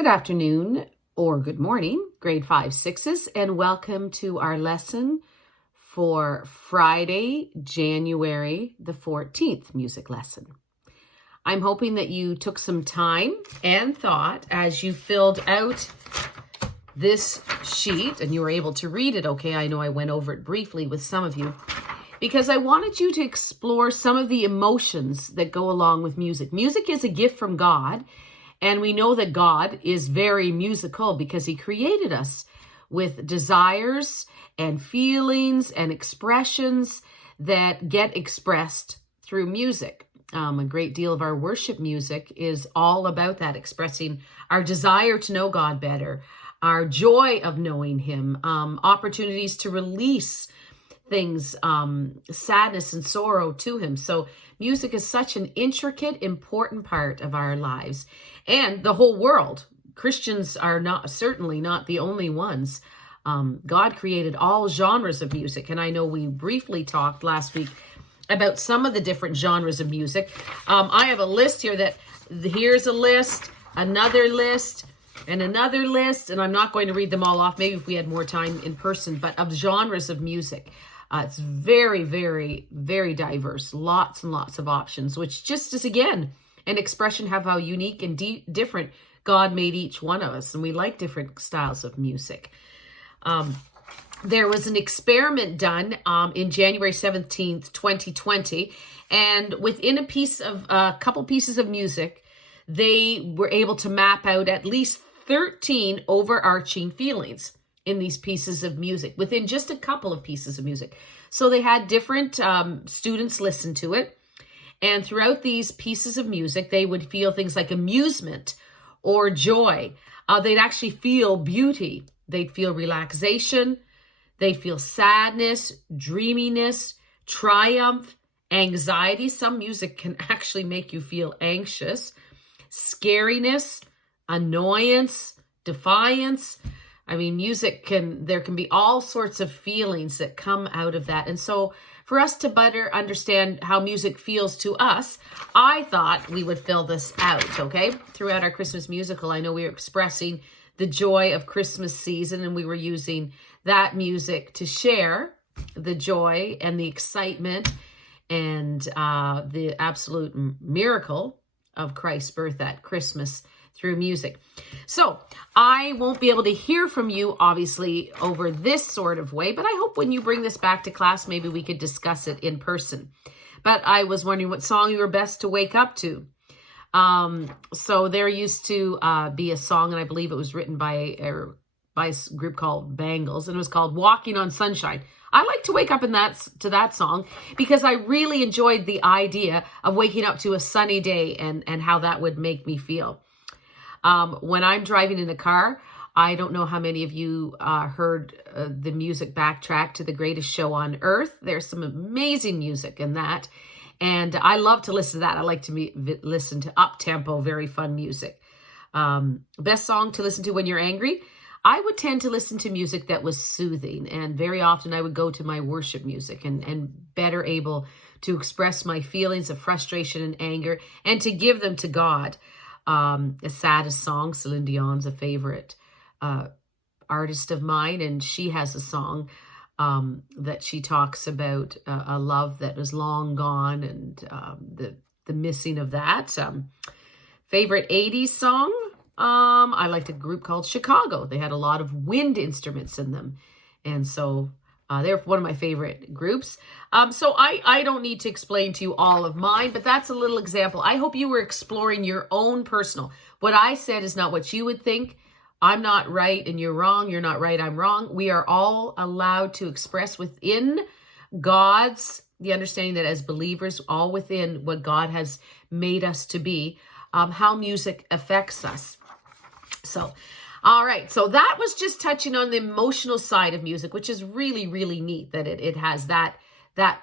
Good afternoon or good morning, grade 5, 6s, and welcome to our lesson for Friday, January the 14th music lesson. I'm hoping that you took some time and thought as you filled out this sheet and you were able to read it okay. I know I went over it briefly with some of you because I wanted you to explore some of the emotions that go along with music. Music is a gift from God. And we know that God is very musical because he created us with desires and feelings and expressions that get expressed through music. A great deal of our worship music is all about that, expressing our desire to know God better, our joy of knowing him, opportunities to release things, sadness and sorrow to him. So music is such an intricate, important part of our lives and the whole world. Christians are certainly not the only ones. God created all genres of music. And I know we briefly talked last week about some of the different genres of music. I have a list here here's a list, another list, and another list. And I'm not going to read them all off. Maybe if we had more time in person, but of genres of music. It's very, very, very diverse. Lots and lots of options, which just is, again, an expression of how unique and different God made each one of us. And we like different styles of music. There was an experiment done in January 17th, 2020. And within a couple pieces of music, they were able to map out at least 13 overarching feelings in these pieces of music within just a couple of pieces of music. So they had different students listen to it. And throughout these pieces of music, they would feel things like amusement or joy. They'd actually feel beauty. They'd feel relaxation. They'd feel sadness, dreaminess, triumph, anxiety. Some music can actually make you feel anxious, scariness, annoyance, defiance. I mean, there can be all sorts of feelings that come out of that. And so for us to better understand how music feels to us, I thought we would fill this out, okay? Throughout our Christmas musical, I know we were expressing the joy of Christmas season, and we were using that music to share the joy and the excitement and the absolute miracle of Christ's birth at Christmas through music. So I won't be able to hear from you, obviously, over this sort of way, but I hope when you bring this back to class, maybe we could discuss it in person. But I was wondering what song you were best to wake up to. So there used to be a song, and I believe it was written by a group called Bangles, and it was called Walking on Sunshine. I like to wake up to that song because I really enjoyed the idea of waking up to a sunny day and how that would make me feel. When I'm driving in the car, I don't know how many of you heard the music backtrack to The Greatest Show on Earth. There's some amazing music in that. And I love to listen to that. I like to listen to up-tempo, very fun music. Best song to listen to when you're angry? I would tend to listen to music that was soothing. And very often I would go to my worship music and better able to express my feelings of frustration and anger and to give them to God. The saddest song, Celine Dion's a favorite artist of mine, and she has a song that she talks about a love that was long gone and the missing of that. Favorite 80s song? I liked a group called Chicago. They had a lot of wind instruments in them, and so they're one of my favorite groups. So I don't need to explain to you all of mine, but that's a little example. I hope you were exploring your own personal. What I said is not what you would think. I'm not right and you're wrong. You're not right, I'm wrong. We are all allowed to express within the understanding that as believers, all within what God has made us to be, how music affects us. So, all right. So that was just touching on the emotional side of music, which is really, really neat that it has that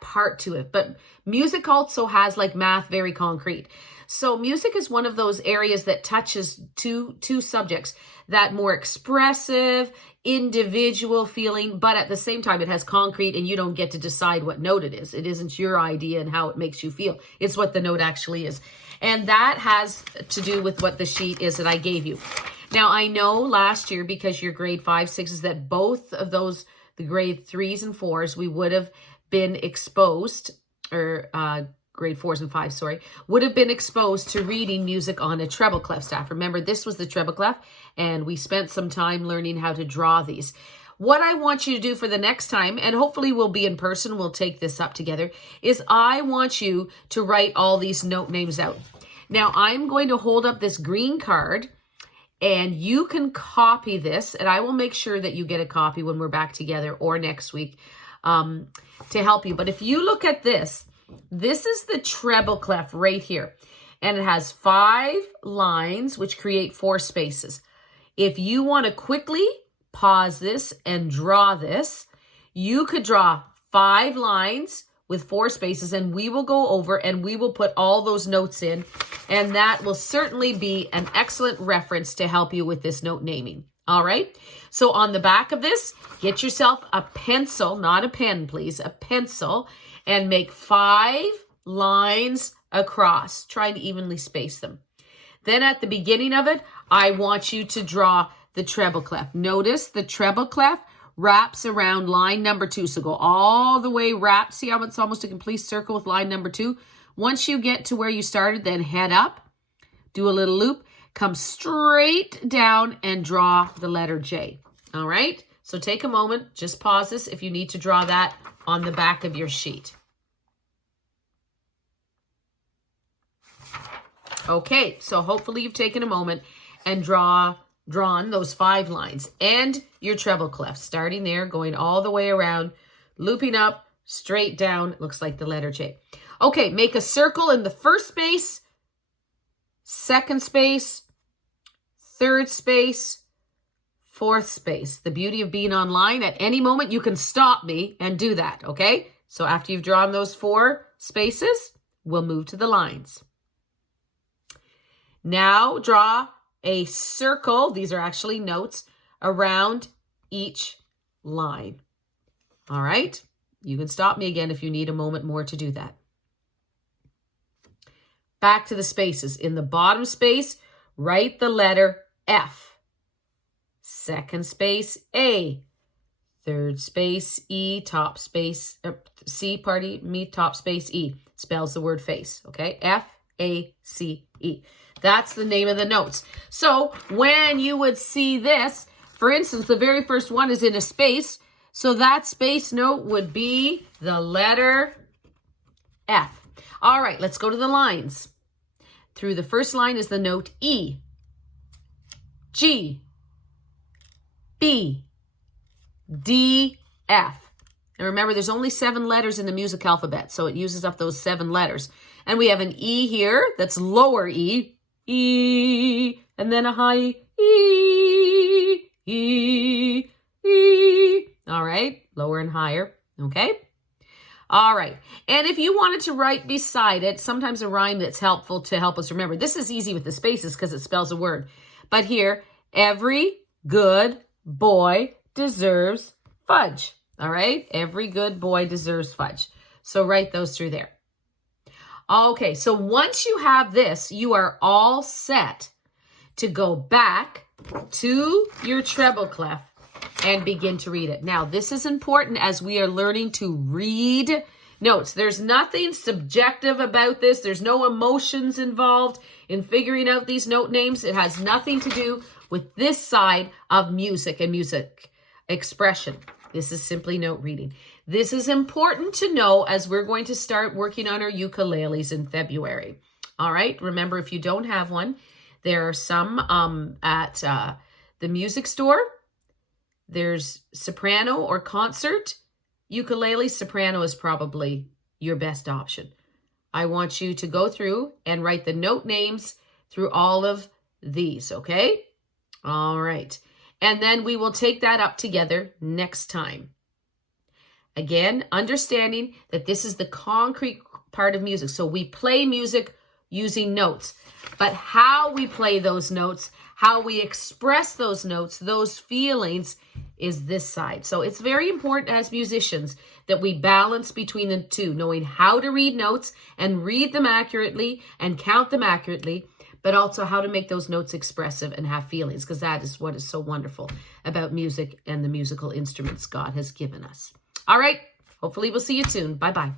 part to it. But music also has, like math, very concrete. So music is one of those areas that touches two subjects, that more expressive, individual feeling, but at the same time, it has concrete and you don't get to decide what note it is. It isn't your idea and how it makes you feel. It's what the note actually is. And that has to do with what the sheet is that I gave you. Now, I know last year, because you're grade 5, 6s, that both of those, the grade 3s and 4s, we would have been exposed, or grade 4s and 5s, sorry, would have been exposed to reading music on a treble clef staff. Remember, this was the treble clef, and we spent some time learning how to draw these. What I want you to do for the next time, and hopefully we'll be in person, we'll take this up together, is I want you to write all these note names out. Now, I'm going to hold up this green card, and you can copy this, and I will make sure that you get a copy when we're back together or next week to help you. But if you look at this, this is the treble clef right here, and it has 5 lines, which create 4 spaces. If you want to quickly pause this and draw this, you could draw 5 lines with 4 spaces, and we will go over and we will put all those notes in, and that will certainly be an excellent reference to help you with this note naming. All right, so on the back of this, get yourself a pencil, not a pen, please, a pencil, and make 5 lines across. Try to evenly space them. Then at the beginning of it, I want you to draw the treble clef. Notice the treble clef wraps around line number 2. So go all the way, wrap. See how it's almost a complete circle with line number 2? Once you get to where you started, then head up, do a little loop, come straight down and draw the letter J. All right? So take a moment, just pause this if you need to draw that on the back of your sheet. Okay, so hopefully you've taken a moment and drawn those 5 lines and your treble clef, starting there, going all the way around, looping up, straight down, looks like the letter J. Okay, make a circle in the first space, second space, third space, fourth space. The beauty of being online, at any moment you can stop me and do that, okay? So after you've drawn those 4 spaces, we'll move to the lines. Now draw a circle, these are actually notes, around each line. All right? You can stop me again if you need a moment more to do that. Back to the spaces. In the bottom space, write the letter F. Second space, A. Third space, E. Top space, C, pardon me, top space, E. Spells the word face, okay? F-A-C-E. That's the name of the notes. So when you would see this, for instance, the very first one is in a space. So that space note would be the letter F. All right, let's go to the lines. Through the first line is the note E, G, B, D, F. And remember, there's only 7 letters in the music alphabet, so it uses up those 7 letters. And we have an E here, that's lower E, E, and then a high E, E, E. All right, lower and higher, okay? All right, and if you wanted to write beside it, sometimes a rhyme that's helpful to help us remember. This is easy with the spaces because it spells a word. But here, every good boy deserves fudge. All right, every good boy deserves fudge. So write those through there. Okay, so once you have this, you are all set to go back to your treble clef and begin to read it. Now, this is important as we are learning to read notes. There's nothing subjective about this. There's no emotions involved in figuring out these note names. It has nothing to do with this side of music and music expression. This is simply note reading. This is important to know as we're going to start working on our ukuleles in February. All right, remember, if you don't have one, there are some at the music store. There's soprano or concert ukulele. Soprano is probably your best option. I want you to go through and write the note names through all of these, okay? All right. And then we will take that up together next time. Again, understanding that this is the concrete part of music. So we play music using notes, but how we play those notes, how we express those notes, those feelings is this side. So it's very important as musicians that we balance between the two, knowing how to read notes and read them accurately and count them accurately, but also how to make those notes expressive and have feelings, because that is what is so wonderful about music and the musical instruments God has given us. All right. Hopefully we'll see you soon. Bye-bye.